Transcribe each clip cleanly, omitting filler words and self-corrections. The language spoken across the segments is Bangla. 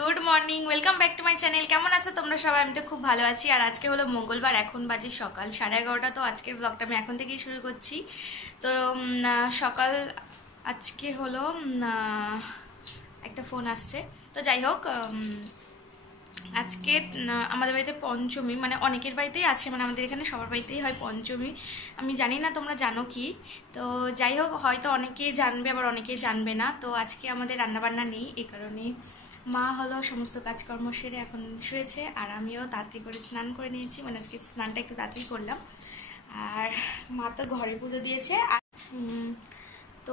Good morning, welcome back to my channel. কেমন আছো তোমরা সবাই? আমি তো খুব ভালো আছি। আর আজকে হলো মঙ্গলবার, এখন বাজে সকাল 11:30। তো আজকের ব্লগটা আমি এখন থেকেই শুরু করছি। তো সকাল আজকে হলো একটা ফোন আসছে। তো যাই হোক, আজকে আমাদের বাড়িতে পঞ্চমী, মানে অনেকের বাড়িতেই আছে, মানে আমাদের এখানে সবার বাড়িতেই হয় পঞ্চমী। আমি জানি না তোমরা জানো কি। তো যাই হোক, হয়তো অনেকেই জানবে আবার অনেকেই জানবে না। তো আজকে আমাদের রান্নাবান্না নেই, এই কারণে মা হলো সমস্ত কাজকর্ম সেরে এখন শুয়েছে, আর আমিও তাড়াতাড়ি করে স্নান করে নিয়েছি। মানে আজকে স্নানটা একটু তাড়াতাড়ি করলাম। আর মা তো ঘরে পুজো দিয়েছে। আর তো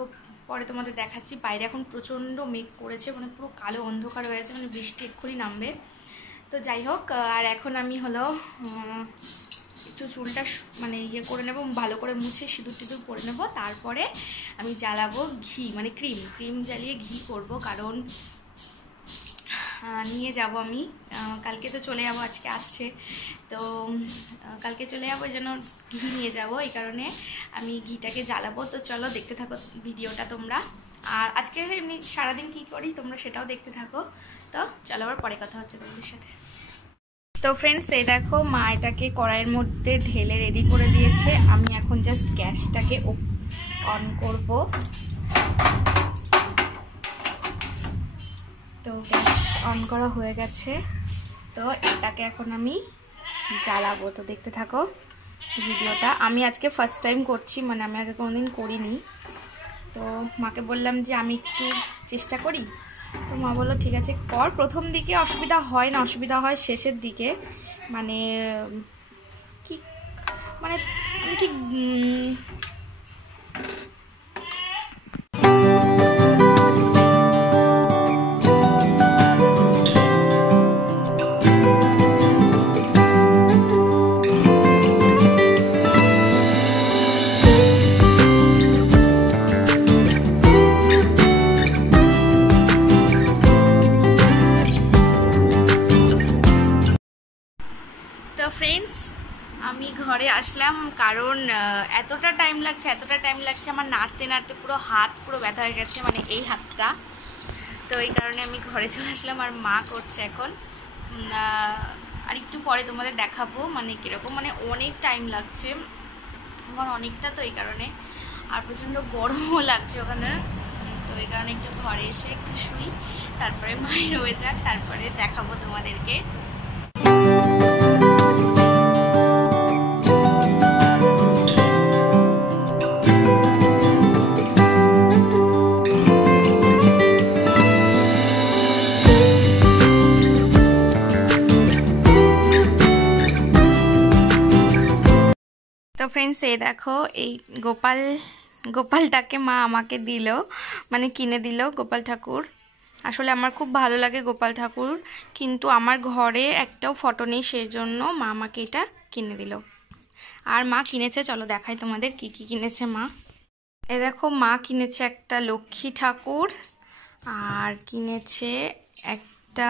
পরে তোমাদের দেখাচ্ছি। বাইরে এখন প্রচণ্ড মেঘ করেছে, মানে পুরো কালো অন্ধকার হয়ে গেছে, মানে বৃষ্টি এক্ষুনি নামবে। তো যাই হোক, আর এখন আমি হলো একটু চুলটা মানে ইয়ে করে নেবো, ভালো করে মুছে সিঁদুর টিঁদুর পরে নেবো। তারপরে আমি জ্বালাবো ঘি, মানে ক্রিম জ্বালিয়ে ঘি করব, কারণ নিয়ে যাব আমি। কালকে তো চলে যাবো, আজকে আসছে তো কালকে চলে যাবো, এই জন্য ঘি নিয়ে যাব, এই কারণে আমি ঘিটাকে জ্বালাবো। তো চলো দেখতে থাকো ভিডিওটা তোমরা। আর আজকে এমনি সারাদিন কি করি তোমরা সেটাও দেখতে থাকো। তো চলো, আবার পরে কথা হচ্ছে তোমাদের সাথে। তো ফ্রেন্ডস, এই দেখো মা এটাকে কড়াইয়ের মধ্যে ঢেলে রেডি করে দিয়েছে। আমি এখন জাস্ট গ্যাসটাকে অন করব। তো গ্যাস অন করা হয়ে গেছে। তো এটাকে এখন আমি জ্বালাবো। তো দেখতে থাকো ভিডিওটা। আমি আজকে ফার্স্ট টাইম করছি, মানে আমি আগে কোনোদিন করিনি। তো মাকে বললাম যে আমি একটু চেষ্টা করি। তো মা বললো ঠিক আছে কর। প্রথম দিকে অসুবিধা হয় না, অসুবিধা হয় শেষের দিকে, মানে কি, মানে আমি ঠিক ফ্রেন্ডস, আমি ঘরে আসলাম, কারণ এতটা টাইম লাগছে আমার নাড়তে নাড়তে পুরো হাত পুরো ব্যথা হয়ে গেছে, মানে এই হাতটা। তো এই কারণে আমি ঘরে চলে আসলাম, আর মা করছে এখন। আর একটু পরে তোমাদের দেখাবো মানে কীরকম, মানে অনেক টাইম লাগছে আমার, অনেকটা। তো এই কারণে আর প্রচণ্ড গরমও লাগছে ওখানে। তো এই কারণে একটু ঘরে এসে একটু শুই, তারপরে মায়ের হয়ে যাক, তারপরে দেখাবো তোমাদেরকে। তো ফ্রেন্ডস, এই দেখো এই গোপালটাকে মা আমাকে দিল, মানে কিনে দিল গোপাল ঠাকুর। আসলে আমার খুব ভালো লাগে গোপাল ঠাকুর, কিন্তু আমার ঘরে একটাও ফটো নেই, সেই জন্য মা আমাকে এটা কিনে দিল। আর মা কিনেছে, চলো দেখাই তোমাদের কি কি কিনেছে মা। এই দেখো মা কিনেছে একটা লক্ষ্মী ঠাকুর, আর কিনেছে একটা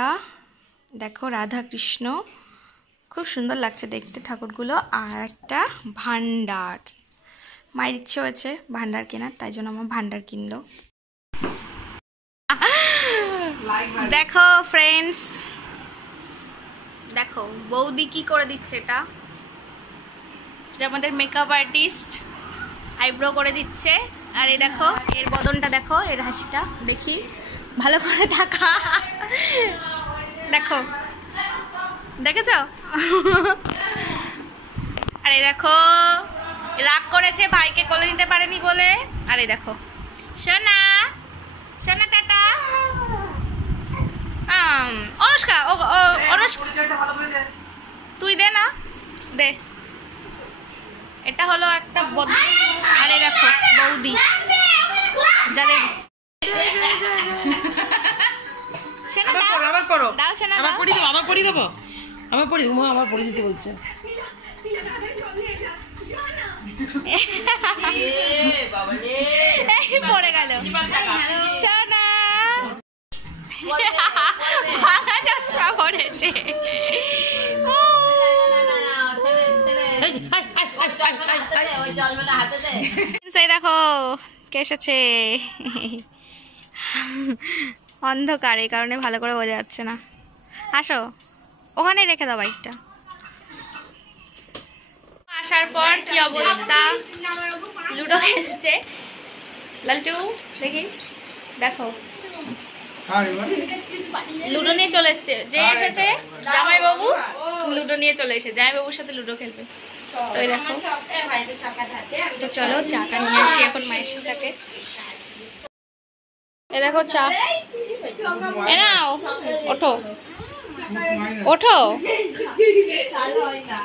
দেখো রাধা কৃষ্ণ, খুব সুন্দর লাগছে দেখতে ঠাকুরগুলো। আর একটা ভান্ডার, মায়ের ইচ্ছে হয়েছে ভান্ডার কেনার, তাই জন্য আমার ভান্ডার কিনলো। দেখো ফ্রেন্ডস, দেখো বৌদি কি করে দিচ্ছে। এটা যে আমাদের মেকআপ আর্টিস্ট, আইব্রো করে দিচ্ছে। আর এই দেখো এর বদনটা দেখো, এর হাসিটা দেখি ভালো করে দেখা, দেখো দেখেছ? আরে দেখো রাগ করেছে ভাইকে কোলে নিতে পারেনি বলে। আরে দেখো সোনা, সোনা টাটা। অনুষ্কা, ও অনুষ্কা তুই দে না, দে। এটা হলো একটা আরে দেখো বৌদি, যাদের দাও সোনা, আমার পড়ি দেবো, আমার পড়ি দিতে বলছে। পড়ে গেল সোনা, ভাঙা চশমা পড়েছে। দেখো কে এসেছে, অন্ধকার, এই কারণে ভালো করে বোঝা যাচ্ছে না। আসো, ওখানেই রেখে দাও বাইকটা। আসার পর কি অবস্থা, লুডো খেলছে লালটু, দেখি দেখো লুডো নিয়ে চলে এসছে, যে এসেছে জামাই বাবু লুডো নিয়ে চলে এসে জামাই বাবুর সাথে লুডো খেলবে। তো এই দেখো, তো চলো চাটা নিয়ে আসি এখন মায়ের সাথে। এ দেখো চা, এ নাও, ওঠো ওঠো,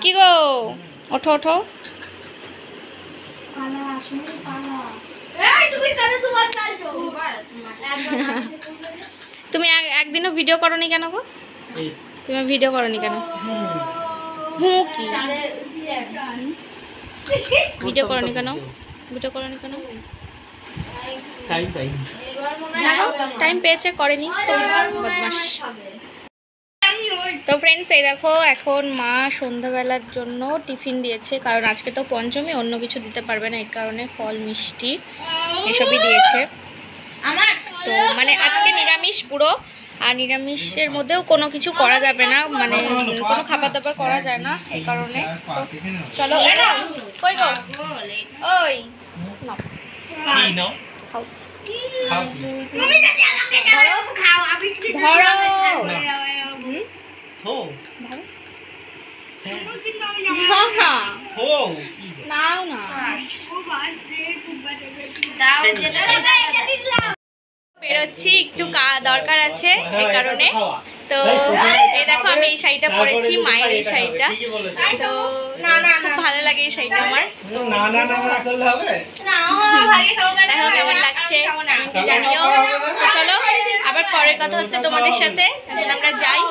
কি গো, ওঠো ওঠো। তুমি একদিনও ভিডিও করনি কেন গো? তুমি ভিডিও করনি কেন? কি ভিডিও করনি কেন? ভিডিও করনি কেন? টাইম পেয়েছে, করেনি বদমাশ। তো ফ্রেন্ডস, এই দেখো এখন মা সন্ধ্যাবেলার জন্য টিফিন দিয়েছে, কারণ আজকে তো পঞ্চমী, অন্য কিছু দিতে পারবে না, এই কারণে ফল মিষ্টি এসবই দিয়েছে। তো মানে আজকে নিরামিষ পুরো, আর নিরামিষের মধ্যেও কোনো কিছু করা যাবে না, মানে কোনো খাবার দাবার করা যায় না, এই কারণে। তো চলো, কই গো, ওই খাও, বেরোচ্ছি, একটু দরকার আছে এই কারণে। তো এই দেখো আমি এই শাড়িটা পরেছি, মায়ের এই শাড়িটা, তো খুব ভালো লাগে এই শাড়িটা আমার। দেখো কেমন লাগছে আমাকে জানিও। চলো আবার পরের কথা হচ্ছে তোমাদের সাথে, এখন আমরা যাই।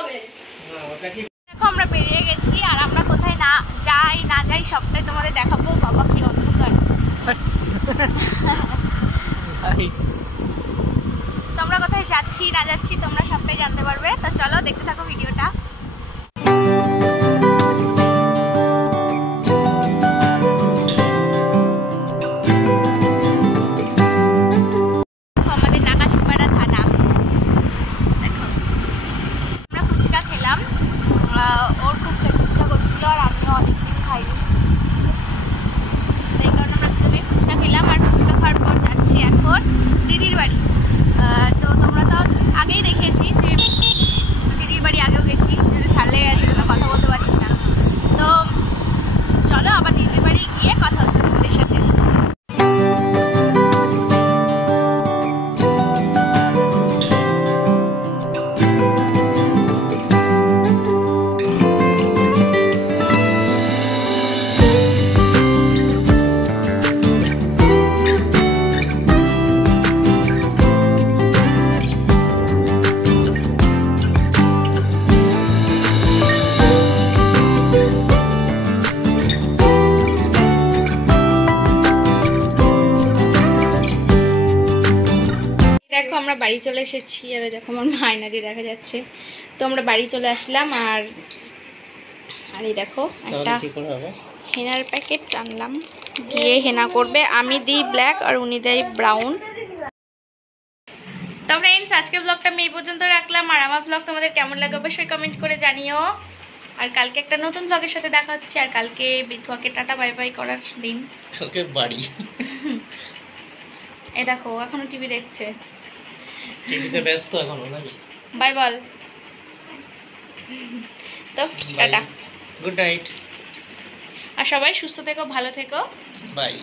দেখো আমরা বেরিয়ে গেছি, আর আমরা কোথায় না যাই না যাই সবটাই তোমাদের দেখাবো। বাবা কি অন্ধকার, তোমরা কোথায় যাচ্ছি না যাচ্ছি তোমরা সবটাই জানতে পারবে। তো চলো দেখতে থাকো ভিডিওটা। আমাদের নাকাশিপাড়া থানা, দেখো আমরা ফুচকা খেলাম, ওর খুব খেতে ইচ্ছা করছিল, আর আমিও অনেকদিন খাইনি, সেই কারণে আমরা দুজনেই ফুচকা খেলাম। আর ফুচকা খাওয়ার পর যাচ্ছি এখন দিদির বাড়ি। তো তোমরা তো আগেই দেখেছি যে দিদির বাড়ি আগেও গেছি, ছাড়লে গেছে জন্য কথা বলতে পারছি না। তো চলো আবার দিদির বাড়ি গিয়ে কথা হচ্ছে তোমাদের সাথে। দেখো আমরা বাড়ি চলে এসেছি, আর দেখো আমার মায়না দিয়ে দেখা যাচ্ছে। তো আমরা বাড়ি চলে আসলাম, আর এই দেখো একটা হেনার প্যাকেট আনলাম, গিয়ে হেনা করবে। আমি দিই ব্ল্যাক আর উনি দেয় ব্রাউন। তো ফ্রেন্ডস, আজকের ব্লগটা আমি এই পর্যন্ত রাখলাম, আর আমার ব্লগ তোমাদের কেমন লাগে অবশ্যই কমেন্ট করে জানিও। আর কালকে একটা নতুন ব্লগের সাথে দেখা হচ্ছে, আর কালকে বিথুয়াকে টাটা বাই বাই করার দিন, কালকে বাড়ি। এই দেখো এখনো টিভি দেখছে, টিভিতে ব্যস্ত এখনো নাকি, বাই বল। তো টাটা, গুড নাইট, আর সবাই সুস্থ থেকো, ভালো থেকো, বাই।